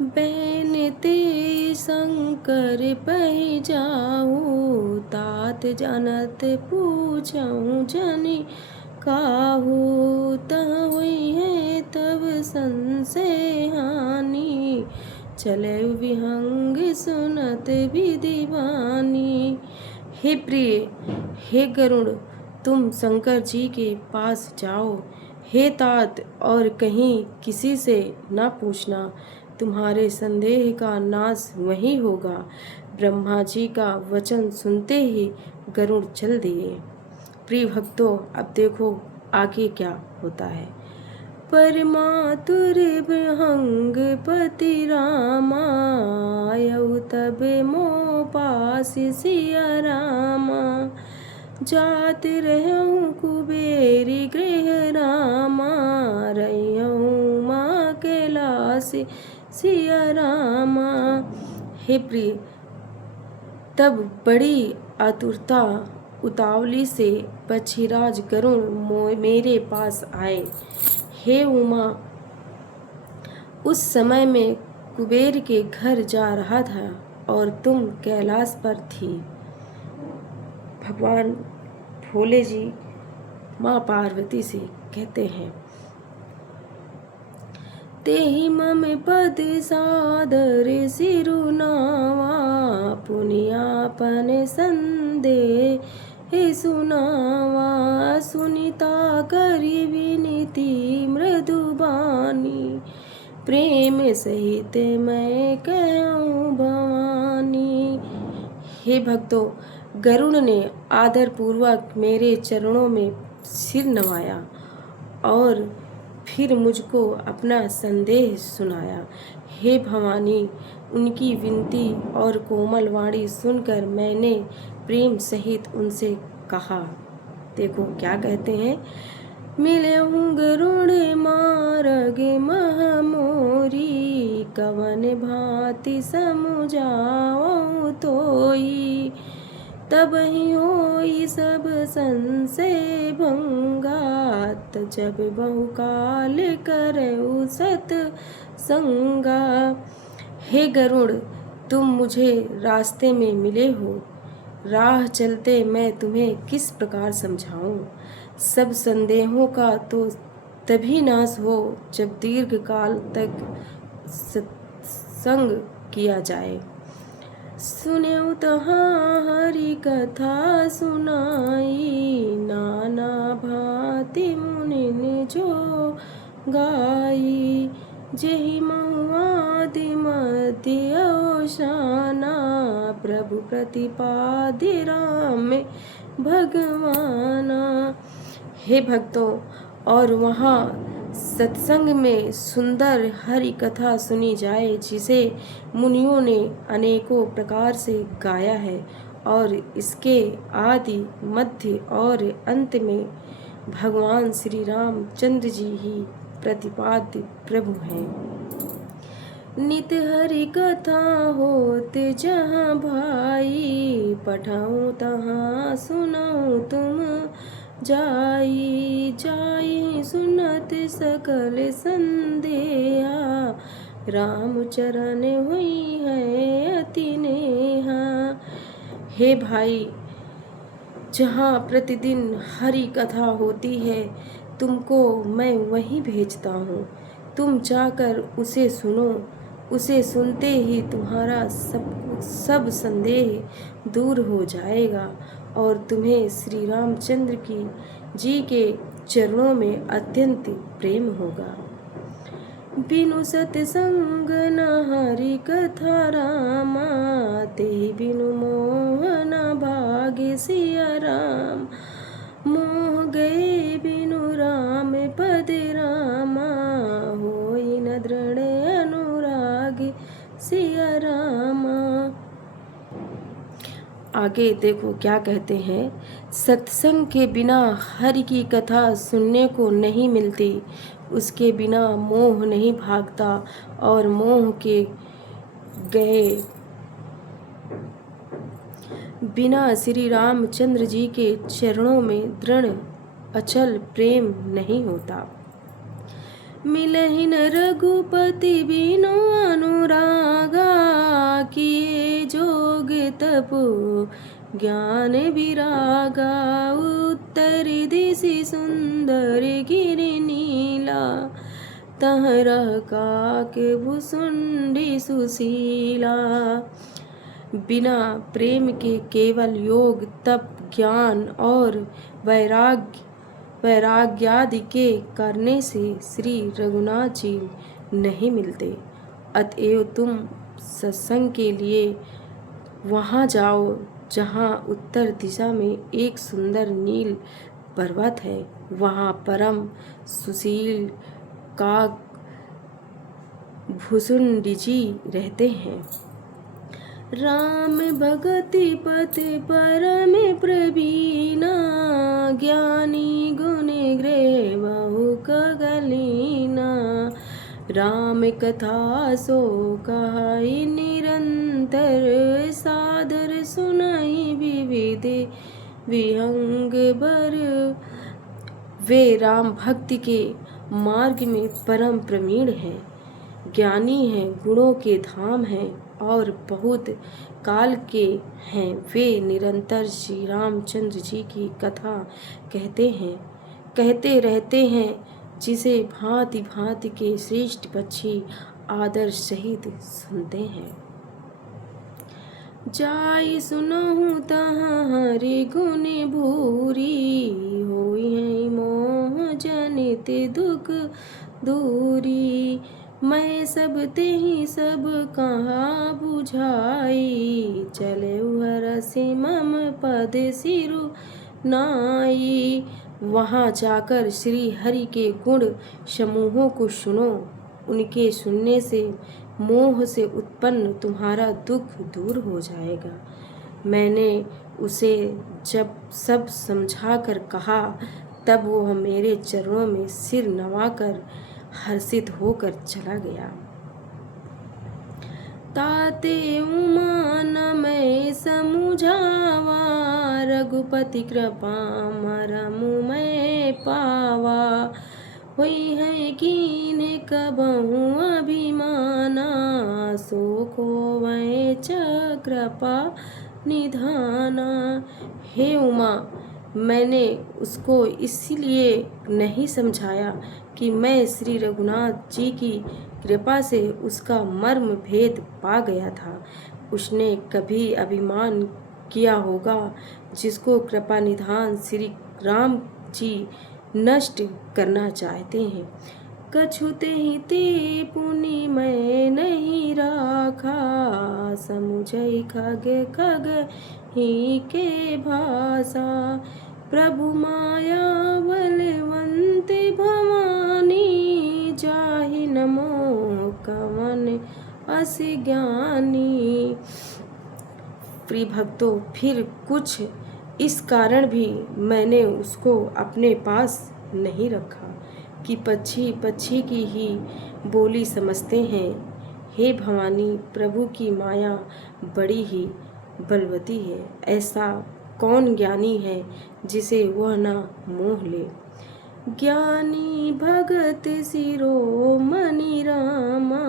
बहन ते शंकर पही जाऊ, तात जानत पूछऊँ जनि काहू। तह हुई है तब संशय हानि, चले विहंग सुनत विधि बानी। हे प्रिय, हे गरुड़, तुम शंकर जी के पास जाओ। हे तात, और कहीं किसी से न पूछना, तुम्हारे संदेह का नाश वहीं होगा। ब्रह्मा जी का वचन सुनते ही गरुड़ चल दिए। प्रिय भक्तों, अब देखो आगे क्या होता है। परमातुर विहंग पति रामा, आयऊ तब मोह पास सिया रामा। जात रहूँ कुबेरी गृह रामा, रहूँ माँ कैलाश सिया रामा। हे प्रिय, तब बड़ी आतुरता उतावली से पक्षीराज गरुड़ मेरे पास आए। हे उमा, उस समय मैं कुबेर के घर जा रहा था और तुम कैलाश पर थी। भगवान भोले जी माँ पार्वती से कहते हैं, तेहि मम पद सादर सिरुनावा, पुनियापन संदेह सुनावा। सुनीता करी विनीति मृदुबानी, प्रेम सहित मैं कहूँ भवानी। हे भक्तों, गरुड़ ने आदर पूर्वक मेरे चरणों में सिर नवाया और फिर मुझको अपना संदेह सुनाया। हे भवानी, उनकी विनती और कोमल वाणी सुनकर मैंने प्रेम सहित उनसे कहा। देखो क्या कहते हैं। मिले हूँ गरुड़ मार्ग महमोरी, कवन भांति समुझाऊँ तोई। तब ही होई सब संशय भंगा, जब बहुकाल करऊ सत संगा। हे गरुड़, तुम मुझे रास्ते में मिले हो, राह चलते मैं तुम्हें किस प्रकार समझाऊं। सब संदेहों का तो तभी नाश हो जब दीर्घ काल तक सत्संग किया जाए। सुनेऊ तहाँ हरि कथा सुनाई, नाना भांति मुनि जो गाई। जेहि महुआदि मध्य अवसाना, प्रभु प्रतिपादि राम भगवाना। हे भक्तों, और वहाँ सत्संग में सुंदर हरि कथा सुनी जाए, जिसे मुनियों ने अनेकों प्रकार से गाया है, और इसके आदि मध्य और अंत में भगवान श्री रामचंद्र जी ही प्रतिपाद्य प्रभु हैं। नित हरि कथा होते जहाँ भाई, पठाऊँ तहाँ सुनाऊँ तुम जाई। जाई सुनत सकल संदेहा, राम चरण हुई है अति नेहा। हे भाई, जहाँ प्रतिदिन हरि कथा होती है, तुमको मैं वहीं भेजता हूँ। तुम जाकर उसे सुनो। उसे सुनते ही तुम्हारा सब संदेह दूर हो जाएगा और तुम्हें श्री रामचंद्र जी के चरणों में अत्यंत प्रेम होगा। बिनु सत्संग न हरि कथा रामा, ते बिनु मोह न भाग्य सिया राम। मोह गए बिनु राम पद रामा, होई न दृढ़ अनुराग सिया रामा। आगे देखो क्या कहते हैं। सत्संग के बिना हरि की कथा सुनने को नहीं मिलती, उसके बिना मोह नहीं भागता, और मोह के गए बिना श्री रामचंद्र जी के चरणों में दृढ़ अचल प्रेम नहीं होता। मिलहि न रघुपति बिनु अनुराग, तप ज्ञान विरागा। उत्तर दिशि सुंदर गिरि नीला, तह रह काक भुसुंडी सुशीला। बिना प्रेम के केवल योग तप ज्ञान और वैराग्यादि के करने से श्री रघुनाथ जी नहीं मिलते। अतएव तुम सत्संग के लिए वहाँ जाओ जहाँ उत्तर दिशा में एक सुंदर नील पर्वत है। वहाँ परम सुशील काक भुसुंडी जी रहते हैं। राम भगति पति परम प्रवीणा, ज्ञानी गुण गृह बहु कगलीना। राम कथा सो कहाई निरंतर, सादर सुनाई विविध विहंग बर। वे राम भक्ति के मार्ग में परम प्रवीण हैं, ज्ञानी हैं, गुणों के धाम हैं और बहुत काल के हैं। वे निरंतर श्री रामचंद्र जी की कथा कहते रहते हैं, जिसे भांति भांति के श्रेष्ठ पक्षी आदर सहित सुनते हैं। जाई सुनहु तहाँ हरि गुण भूरी, होई है मोह जनित दुख दूरी। मैं सब तेहि सब कहाँ बुझाई, चले हरसि मम पद सिरु नाई। वहाँ जाकर श्री हरि के गुण समूहों को सुनो। उनके सुनने से मोह से उत्पन्न तुम्हारा दुख दूर हो जाएगा। मैंने उसे जब सब समझाकर कहा, तब वह मेरे चरणों में सिर नवाकर हर्षित होकर चला गया। ताते उमा न मैं समुझावा, रघुपति कृपा मरमु मैं पावा। हुई है कीन कबहु अभिमाना, सो खोवै कृपा निधाना। हे उमा, मैंने उसको इसलिए नहीं समझाया कि मैं श्री रघुनाथ जी की कृपा से उसका मर्म भेद पा गया था। उसने कभी अभिमान किया होगा, जिसको कृपा निधान श्री राम जी नष्ट करना चाहते हैं। कछुते ही ते पुनि मैं नहीं राखा, समुझई खग खग ही के भाषा। प्रभु माया बलवंत भवानी, जाहि नमो कवन अस ज्ञानी। प्रिय भक्तों, फिर कुछ इस कारण भी मैंने उसको अपने पास नहीं रखा कि पक्षी पक्षी की ही बोली समझते हैं। हे भवानी, प्रभु की माया बड़ी ही बलवती है। ऐसा कौन ज्ञानी है जिसे वह न मोह ले। ज्ञानी भगत शिरोमणि रामा,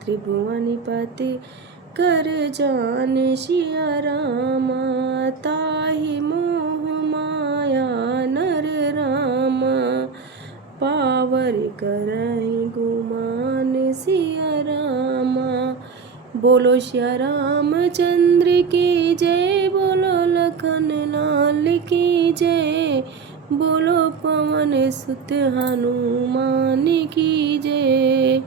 त्रिभुवनपति कर जान सिया रामा। ताहि मोह माया नर रामा, पावर करहि गुमान सिया रामा। बोलो सिया रामचंद्र की जय, बोलो लखन लाल की जय, बोलो पवन सुत हनुमान की जय।